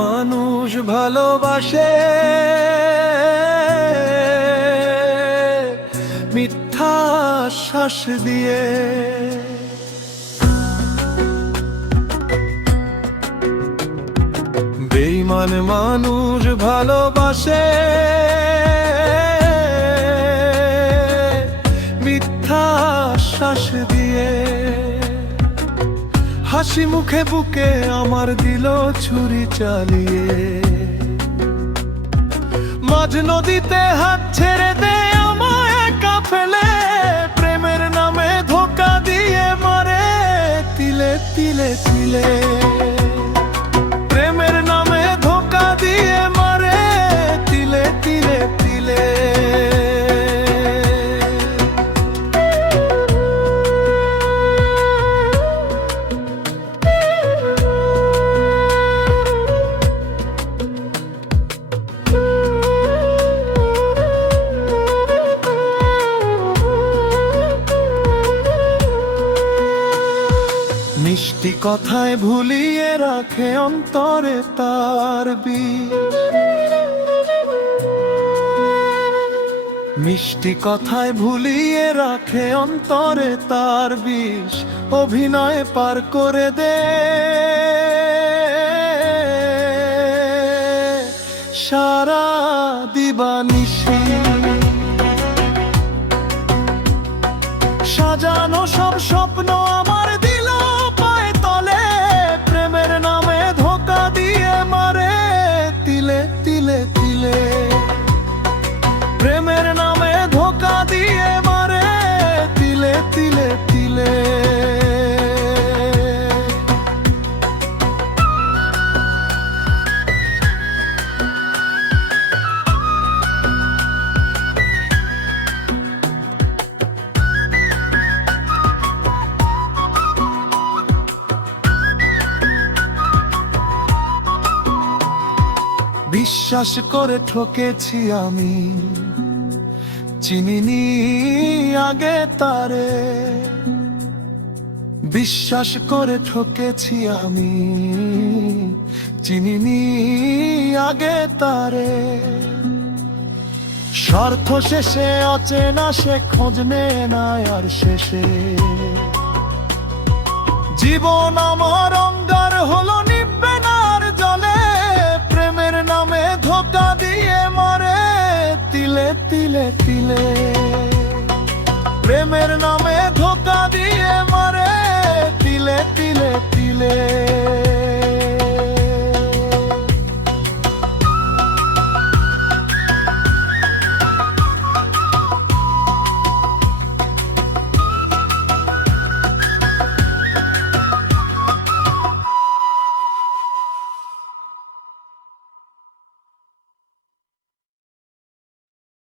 মানুষ ভালোবাসে। মিথ্যা শ্বাস দিয়ে। বেইমান মানুষ ভালোবাসে। হাসি মুখে বুকে আমার দিল ছুরি চালিয়ে। মাঝ নদীতে হাত ছেড়ে দে আমায় একা ফেলে। প্রেমের নামে ধোকা দিয়ে মারে তিলে তিলে তিলে। মিষ্টি কথায় ভুলিয়ে রাখে অন্তরে তার মিষ্টি কথায় ভুলিয়ে রাখে অন্তরে তার বিষ। অভিনয় পার করে দে। সারা দিবানিশি সাজানো সব স্বপ্ন প্রেমের নামে ধোকা দিয়ে মারে তিলে তিলে তিলে। বিশ্বাস করে ঠকেছি আমি। চিনিনি আগে তারে। বিশ্বাস করে ঠকেছি আমি। চিনিনি আগে তারে। স্বার্থ শেষে অচেনা সে খোঁজ নে না আর শেষে। জীবন আমার অঙ্গার হলো তিলে তিলে। প্রেমের নামে ধোকা দিয়ে মরে। তিলে তিলে তিলে।